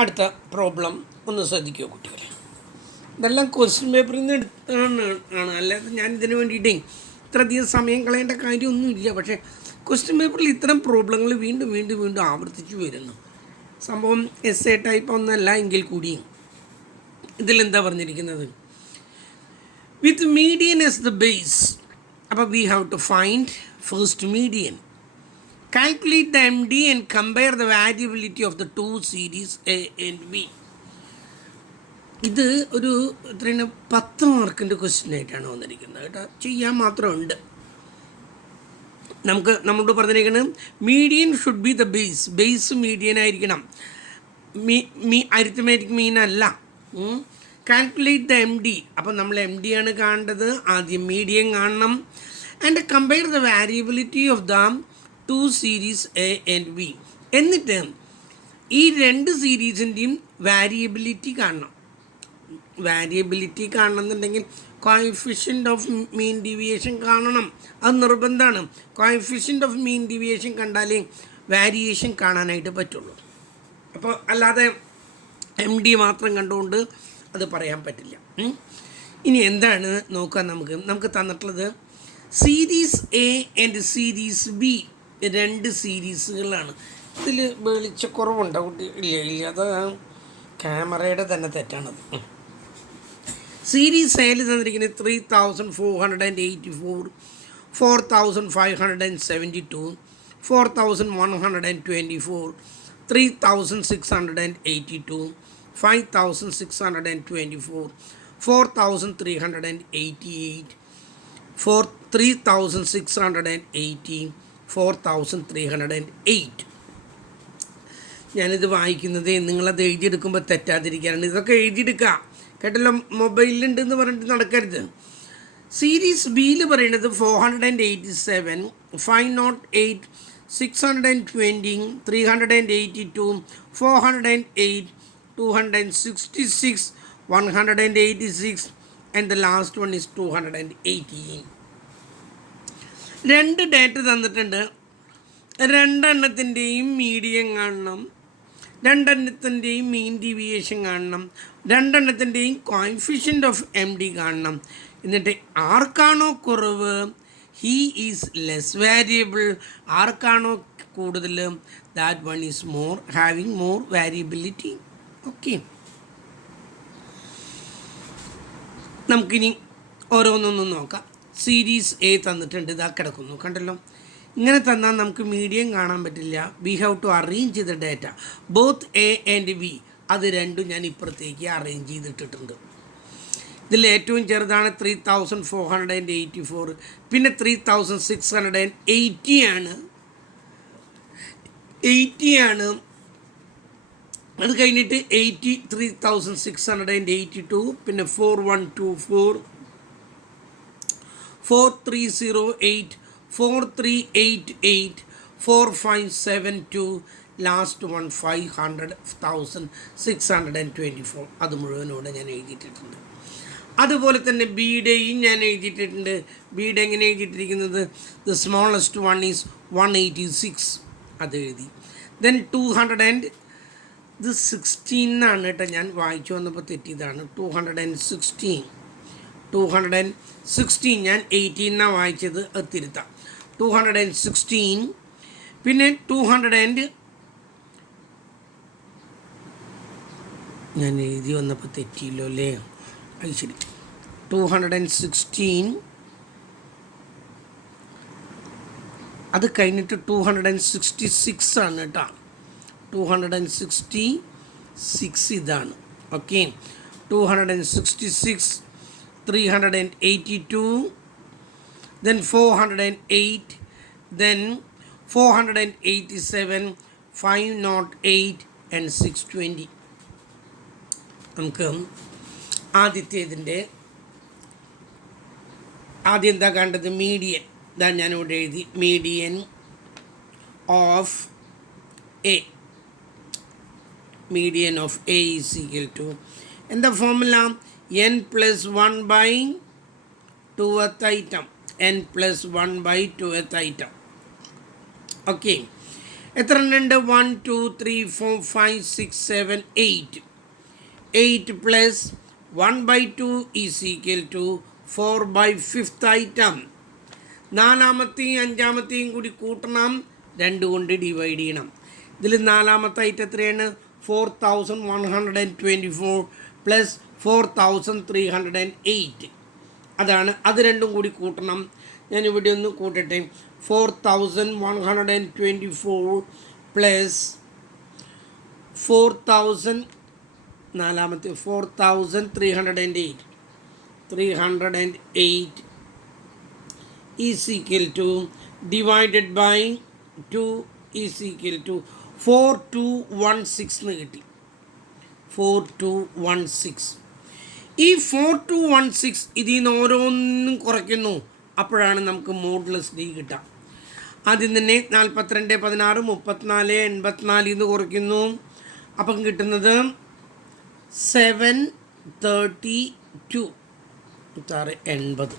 അടുത്ത പ്രോബ്ലം ഒന്ന് ശ്രദ്ധിക്കുക കുട്ടികളെ. ഇതെല്ലാം ക്വസ്റ്റ്യൻ പേപ്പറിൽ നിന്ന് എടുത്താണ് അല്ലാതെ ഞാൻ ഇതിന് വേണ്ടിയിട്ടേ ഇത്രയധികം സമയം കളയേണ്ട കാര്യമൊന്നുമില്ല. പക്ഷേ ക്വസ്റ്റ്യൻ പേപ്പറിൽ ഇത്തരം പ്രോബ്ലങ്ങൾ വീണ്ടും വീണ്ടും വീണ്ടും ആവർത്തിച്ചു വരുന്നു. സംഭവം എസ് എ ടൈപ്പ് ഒന്നല്ല എങ്കിൽ കൂടിയും ഇതിലെന്താ പറഞ്ഞിരിക്കുന്നത്? With median as the base. അപ്പോൾ we have to find first median. Calculate the MD and compare the variability of the two series A and B. ഇത് ഒരു എത്രയാണ് 10 മാർക്കിൻ്റെ ക്വസ്റ്റ്യൻ ആയിട്ടാണ് വന്നിരിക്കുന്നത് കേട്ടോ. ചെയ്യാൻ മാത്രമുണ്ട്. നമ്മളോട് പറഞ്ഞിരിക്കുന്നത് median should be the base median ആയിരിക്കണം. അരിത്തമാറ്റിക് മീൻ അല്ല. Calculate the MD. അപ്പം നമ്മൾ MD ആണ് കാണേണ്ടത്. ആദ്യം മീഡിയൻ കാണണം. And compare the variability of the two series A and B. എന്നിട്ട് ഈ രണ്ട് സീരീസിൻ്റെയും വാരിയബിലിറ്റി കാണണം. വാരിയബിലിറ്റി കാണണമെന്നുണ്ടെങ്കിൽ കോഎഫിഷ്യൻ്റ് ഓഫ് മീൻ ഡീവിയേഷൻ കാണണം. അത് നിർബന്ധമാണ്. കോഎഫിഷ്യൻ്റ് ഓഫ് മീൻ ഡീവിയേഷൻ കണ്ടാലേ വാരിയേഷൻ കാണാനായിട്ട് പറ്റുള്ളൂ. അപ്പോൾ അല്ലാതെ MD മാത്രം കണ്ടുകൊണ്ട് അത് പറയാൻ പറ്റില്ല. ഇനി എന്താണ് നോക്കാൻ നമുക്ക് തന്നിട്ടുള്ളത് series A and series B. രണ്ട് സീരീസുകളാണ്. ഇതിൽ വെളിച്ചക്കുറവുണ്ടോ കുട്ടി? ഇല്ല, അത് ക്യാമറയുടെ തന്നെ തെറ്റാണത്. സീരീസ് എയിൽ തന്നിരിക്കുന്നത് 3484, 4572, 4124, 3682, 5624, 4388, 3680, 4308. ഞാനിത് വായിക്കുന്നത് നിങ്ങളത് എഴുതിയെടുക്കുമ്പോൾ തെറ്റാതിരിക്കാറുണ്ട്. ഇതൊക്കെ എഴുതിയെടുക്കുക കേട്ടല്ലോ. മൊബൈലിലുണ്ടെന്ന് പറഞ്ഞിട്ട് നടക്കരുത്. സീരീസ് ബിയിൽ പറയുന്നത് 487, 508, 620, 382, 408, 266, 186 and the last one is 218. രണ്ട് ഡേറ്റ തന്നിട്ടുണ്ട്. രണ്ടെണ്ണത്തിൻ്റെയും മീഡിയൻ കാണണം, രണ്ടെണ്ണത്തിൻ്റെയും മീൻ ഡീവിയേഷൻ കാണണം, രണ്ടെണ്ണത്തിൻ്റെയും കോഎഫിഷ്യൻ്റ് ഓഫ് MD കാണണം. എന്നിട്ട് ആർക്കാണോ കുറവ് ഹീ ഈസ് ലെസ് വാരിയബിൾ, ആർക്കാണോ കൂടുതൽ that one is more having more variability. Okay, നമുക്കിനി ഓരോന്നൊന്നും നോക്കാം. സീരീസ് എ തന്നിട്ടുണ്ട്, ഇതാ കിടക്കുന്നു കണ്ടല്ലോ. ഇങ്ങനെ തന്നാൽ നമുക്ക് മീഡിയം കാണാൻ പറ്റില്ല. വി ഹാവ് ടു അറേഞ്ച് ചെയ്ത data both A and B. അത് രണ്ടും ഞാൻ ഇപ്പുറത്തേക്ക് അറേഞ്ച് ചെയ്തിട്ടിട്ടുണ്ട്. ഇതിൽ ഏറ്റവും ചെറുതാണ് 3484, പിന്നെ 3680 ആണ്. അത് കഴിഞ്ഞിട്ട് 3682, പിന്നെ 4124, 4308, 4388, 4572, ലാസ്റ്റ് വൺ 500,624. അത് മുഴുവനോടെ ഞാൻ എഴുതിയിട്ടുണ്ട്. അതുപോലെ തന്നെ ബിയുടെയും ഞാൻ എഴുതിയിട്ടുണ്ട്. ബിയുടെ എങ്ങനെ എഴുതിയിട്ടിരിക്കുന്നത്? The smallest one is 186. അത് എഴുതി. ദെൻ 216 കേട്ടോ. ഞാൻ വായിച്ചു വന്നപ്പോൾ തെറ്റിയതാണ്. 216 ഞാൻ 18 വായിച്ചത്, അത് തിരുത്താം. 216, പിന്നെ 200 ഞാൻ എഴുതി വന്നപ്പോൾ തെറ്റിയില്ലോ അല്ലേ? അത് ശരി. 216, അത് കഴിഞ്ഞിട്ട് 266 ആണ് കേട്ടോ. 266 ഇതാണ്. Okay, 266, 382, then 408, then 487, 508 and 620. നമുക്ക് ആദ്യത്തേതിൻ്റെ ആദ്യം എന്താ കണ്ടത്? മീഡിയൻ. ഇതാ ഞാനിവിടെ എഴുതി. Median of a. Median of A is equal to എന്താ ഫോർമുല? n plus 1 by 2th item. n plus 1 by 2th item. Okay. എത്ര എണ്ണുണ്ട്? 1 2 3 4 5 6 7 8. 8 plus 1/2 is equal to 4/5 item. നാലാമത്തെയും അഞ്ചാമത്തെയും കൂടി കൂട്ടണം, 2 കൊണ്ട് ഡിവൈഡ് ചെയ്യണം. ഇതിൽ നാലാമത്തെ ഐറ്റം എത്രയാണ്? 4124 പ്ലസ് 4308. അതാണ്. അത് രണ്ടും കൂടി കൂട്ടണം. ഞാനിവിടെ ഒന്ന് കൂട്ടട്ടെ. 4124 പ്ലസ് 4000, നാലാമത്തെ 4308 is equal to divided by 2 is equal to 4216 എന്ന് കിട്ടി. 4216. ഈ 4216 ഇതിൽ നിന്ന് ഓരോന്നും കുറയ്ക്കുന്നു. അപ്പോഴാണ് നമുക്ക് മോഡുലസ് ഡി കിട്ടുക. ആദ്യം തന്നെ 42 16 34 84 എന്ന് കുറയ്ക്കുന്നു. അപ്പം കിട്ടുന്നത് 732. 80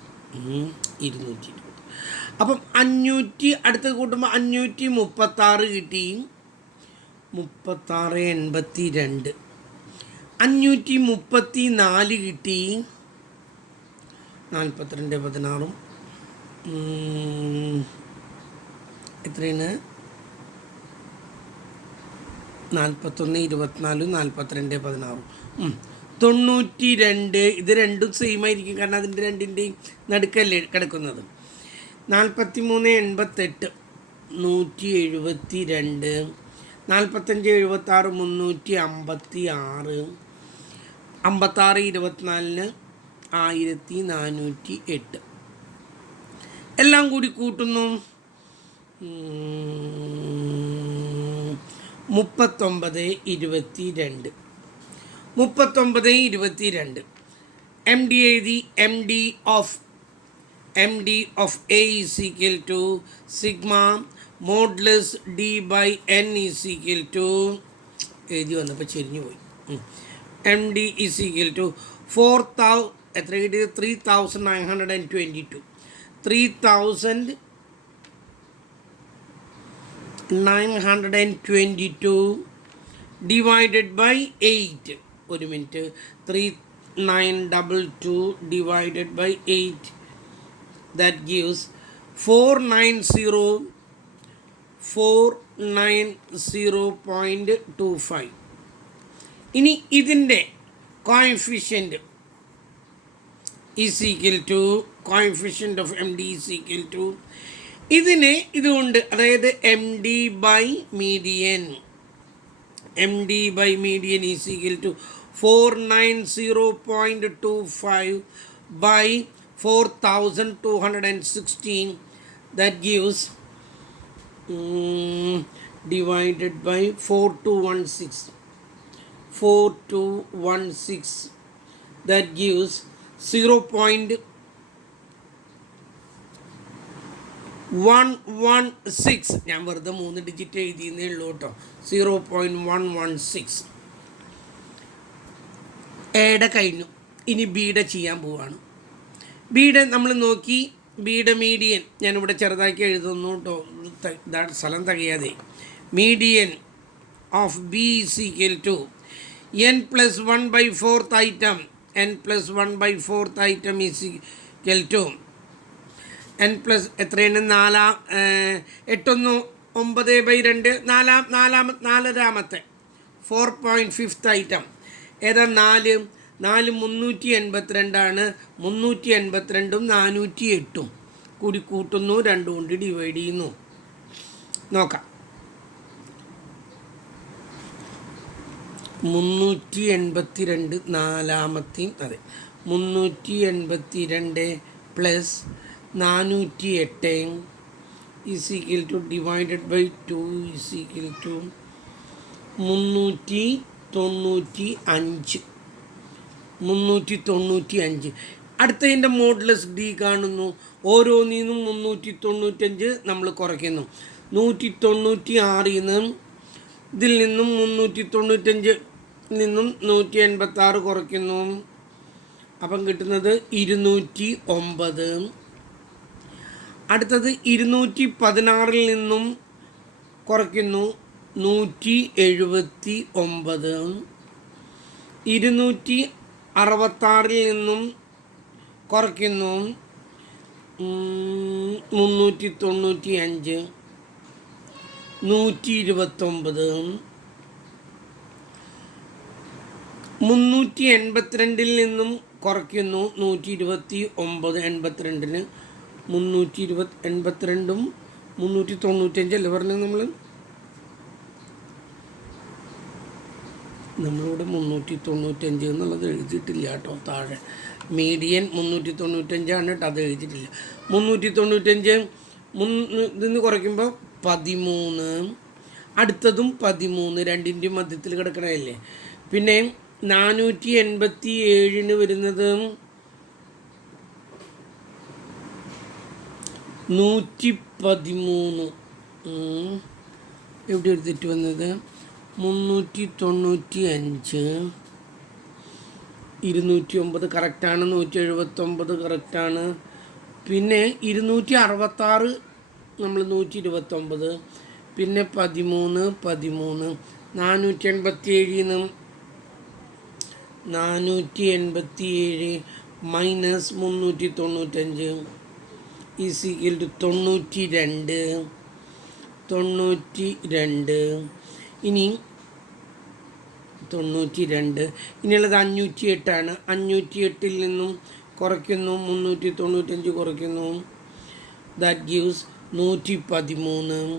220. അപ്പം 500 അടുത്ത് കൂട്ടുമ്പോൾ 536 കിട്ടി. 3682. 534 കിട്ടി. 42 16 എത്രയാണ്? 41 24 42 16 92. ഇത് രണ്ടും സെയിം ആയിരിക്കും, കാരണം അതിൻ്റെ രണ്ടിൻ്റെയും നടുക്കല്ലേ കിടക്കുന്നത്. 43 88 172. 45 76 356. 56 24 1408. എല്ലാം കൂടി കൂട്ടുന്നു. 39 22. എം ഡി എഴുതി. M D of A is equal to sigma modulus d by n is equal to, എഴുതി വന്നപ്പോൾ ചെരിഞ്ഞു പോയി. M D is equal to 4000 എത്ര കിട്ടിയത്? 3922. 3922 ഡിവൈഡഡ് ബൈ 8. ഒരു minute. 3922 divided by 8. That gives 490.25. ഇനി ഇതിൻ്റെ coefficient is equal to, coefficient of M D is equal to, ഇതിനെ ഇതുകൊണ്ട്, അതായത് M D by median is equal to 490.25 by 4216. that gives divided by 4216 that gives 0.116. ഞാൻ വെറുതെ 3 digit എഴുതിയെന്നേ ഉള്ളൂ കേട്ടോ. 0.116. എയുടെ കഴിഞ്ഞു. ഇനി ബിയുടെ ചെയ്യാൻ പോവാണ്. ബിയുടെ നമ്മൾ നോക്കി. ബിയുടെ മീഡിയൻ ഞാനിവിടെ ചെറുതാക്കി എഴുതുന്നു കേട്ടോ, സ്ഥലം തികയാതെ. Median of b is equal to n plus 1/4 item. n plus 1/4 item is equal to n plus എത്രയാണ്? 8 9/2 നാലാമത്തെ 4.5 ഐറ്റം. ഏതാ? 4 382 382ഉം 408ഉം കൂടി കൂട്ടുന്നു, 2 കൊണ്ട് ഡിവൈഡ് ചെയ്യുന്നു. നോക്കാം. 382 നാലാമത്തെയും, അതെ, 382 plus 408 is equal to divided by 2 is equal to 395. അടുത്തതിൻ്റെ മോഡുലസ് ഡി കാണുന്നു. ഓരോന്നിന്നും 395 നമ്മൾ കുറയ്ക്കുന്നു. 196 ഇതിൽ നിന്നും 395 നിന്നും 186 കുറയ്ക്കുന്നു. അപ്പം കിട്ടുന്നത് 209. അടുത്തത് 216 നിന്നും കുറയ്ക്കുന്നു 179. 266 നിന്നും കുറയ്ക്കുന്നു 395. 129. 382 നിന്നും കുറയ്ക്കുന്നു 129. 82-ന് 382 395 അല്ലേ പറഞ്ഞത് നമ്മളിവിടെ 395 എന്നുള്ളത് എഴുതിയിട്ടില്ല കേട്ടോ. താഴെ മീഡിയൻ 395 കേട്ടോ, അത് എഴുതിയിട്ടില്ല. 395 ഇതിന്ന് കുറയ്ക്കുമ്പോൾ 13. അടുത്തതും 13, രണ്ടിൻ്റെയും മധ്യത്തിൽ കിടക്കണതല്ലേ. പിന്നെ 487 വരുന്നത് 113. എവിടെ ഒരു തെറ്റ് വന്നത്? 395. 209 കറക്റ്റാണ്. 179 കറക്റ്റാണ്. പിന്നെ 266 നമ്മൾ 129. പിന്നെ 13 487 487 മൈനസ് 395 ഈസിക്കൽ ടു 92. ഇനി 92. ഇനിയുള്ളത് 508 ആണ്. 508 നിന്നും കുറയ്ക്കുന്നു 395 കുറയ്ക്കുന്നു. That gives 113.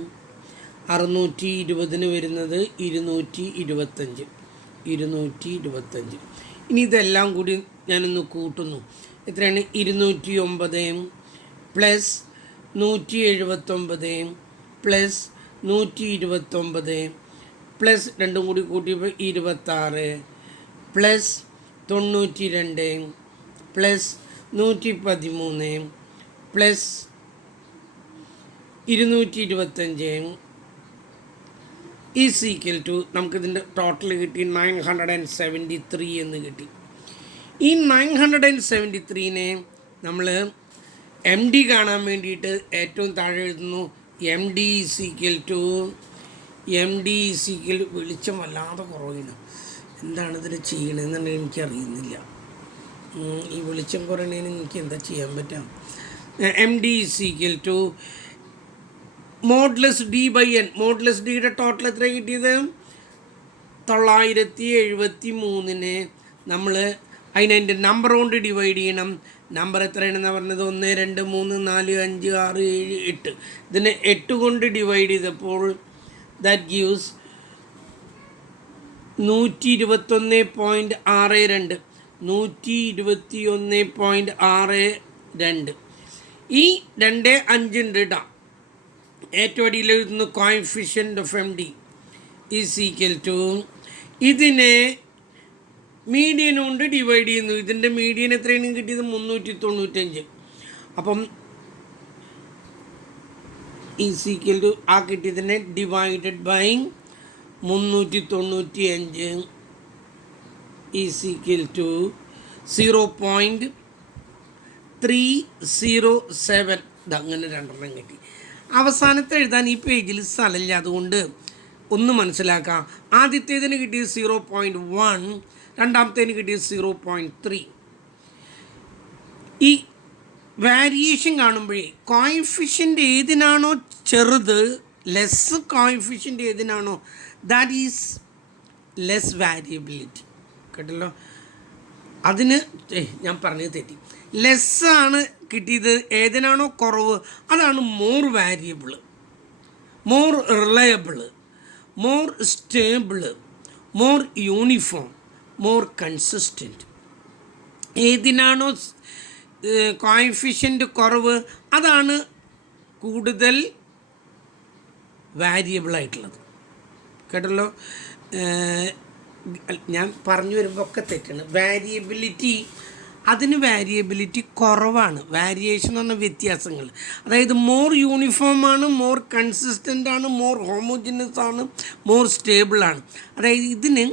620 വരുന്നത് 225. ഇനി ഇതെല്ലാം കൂടി ഞാനൊന്ന് കൂട്ടുന്നു. എത്രയാണ്? 209 പ്ലസ് 179 പ്ലസ് 129 പ്ലസ് രണ്ടും കൂടി കൂട്ടിയപ്പോൾ 26 plus 92 plus 113 plus 225 is equal to നമുക്കിതിൻ്റെ ടോട്ടൽ കിട്ടി 973 എന്ന് കിട്ടി. ഈ 973-നെ നമ്മൾ എം ഡി കാണാൻ വേണ്ടിയിട്ട് ഏറ്റവും താഴെ എഴുതുന്നു. എം ഡി ഈസ് ഈക്വൽ വെളിച്ചം വല്ലാതെ കുറവില്ല. എന്താണ് ഇതിൽ ചെയ്യണമെന്നുണ്ടെങ്കിൽ എനിക്കറിയുന്നില്ല. ഈ വെളിച്ചം കുറയണേന് എനിക്ക് എന്താ ചെയ്യാൻ പറ്റാം? M D is equal to modulus D by N. Modulus ഡിയുടെ ടോട്ടൽ എത്ര കിട്ടിയത്? 973-നെ നമ്മൾ അതിനെ നമ്പർ കൊണ്ട് ഡിവൈഡ് ചെയ്യണം. നമ്പർ എത്രയാണെന്ന് പറഞ്ഞത്? 1 2 3 4 5 6 7 8. ഇതിനെ 8 കൊണ്ട് ഡിവൈഡ് ചെയ്തപ്പോൾ ദാറ്റ് ഗീവ്സ് 121.62. 121.62. ഈ 2 5 ഉണ്ട് കേട്ടോ. ഏറ്റവും അടിയിൽ എഴുതുന്നു coefficient of M D is equal to ഇതിനെ മീഡിയൻ കൊണ്ട് ഡിവൈഡ് ചെയ്യുന്നു. ഇതിൻ്റെ മീഡിയൻ എത്രയാണ് കിട്ടിയത്? 395. അപ്പം ഈസ് ഈക്വൽ ടു ആ കിട്ടിയതിനെ divided by 395 is equal to 0.307. ഇതങ്ങനെ രണ്ടെണ്ണം കിട്ടി. അവസാനത്തെ എഴുതാൻ ഈ പേജിൽ സ്ഥലമില്ല, അതുകൊണ്ട് ഒന്ന് മനസ്സിലാക്കാം. ആദ്യത്തേതിന് കിട്ടിയത് 0.1, രണ്ടാമത്തേന് കിട്ടിയത് 0.3. ഈ വാരിയേഷൻ കാണുമ്പോഴേ കോഎഫിഷ്യൻ്റ് ഏതിനാണോ ചെറുത്, ലെസ് കോഎഫിഷ്യൻ്റ് ഏതിനാണോ ദാറ്റ് ഈസ് ലെസ് വാരിയബിലിറ്റി. കേട്ടല്ലോ? അതിന് ഞാൻ പറഞ്ഞത് തെറ്റി. ലെസ്സാണ് കിട്ടിയത്. ഏതിനാണോ കുറവ് അതാണ് more variable, more reliable, more stable, more uniform, more consistent. ഏതിനാണോ കോഎഫിഷ്യൻ്റ് കുറവ് അതാണ് കൂടുതൽ വാരിയബിളായിട്ടുള്ളത്. കേട്ടല്ലോ? ഞാൻ പറഞ്ഞു വരുമ്പോൾ ഒക്കെ തെറ്റാണ്. അതിന് വാരിയബിലിറ്റി കുറവാണ്. വാരിയേഷൻ എന്ന് പറഞ്ഞ വ്യത്യാസങ്ങൾ, അതായത് മോർ യൂണിഫോമാണ്, മോർ കൺസിസ്റ്റൻ്റ് ആണ്, മോർ ഹോമോജിനസ് ആണ്, മോർ സ്റ്റേബിളാണ്. അതായത് ഇതിന്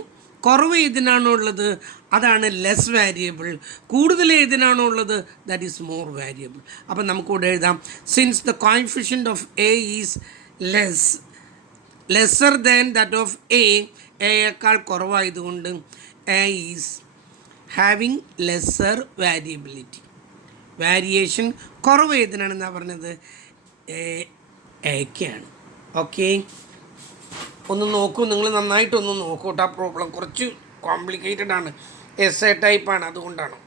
കുറവ് ഏതിനാണോ ഉള്ളത് അതാണ് ലെസ് വാരിയബിൾ, കൂടുതൽ ഏതിനാണോ ഉള്ളത് ദാറ്റ് ഈസ് മോർ വാരിയബിൾ. അപ്പം നമുക്കിവിടെ എഴുതാം, since the coefficient of A is less lesser than that of എയേക്കാൾ കുറവായതുകൊണ്ട് A is having lesser variability. Variation കുറവ് ഏതിനാണെന്നാ പറഞ്ഞത്? എക്കാണ്. ഓക്കെ, ഒന്ന് നോക്കൂ, നിങ്ങൾ നന്നായിട്ടൊന്ന് നോക്കൂ കേട്ടോ. ആ പ്രോബ്ലം കുറച്ച് കോംപ്ലിക്കേറ്റഡ് ആണ്, എസ് എ ടൈപ്പാണ്, അതുകൊണ്ടാണ്.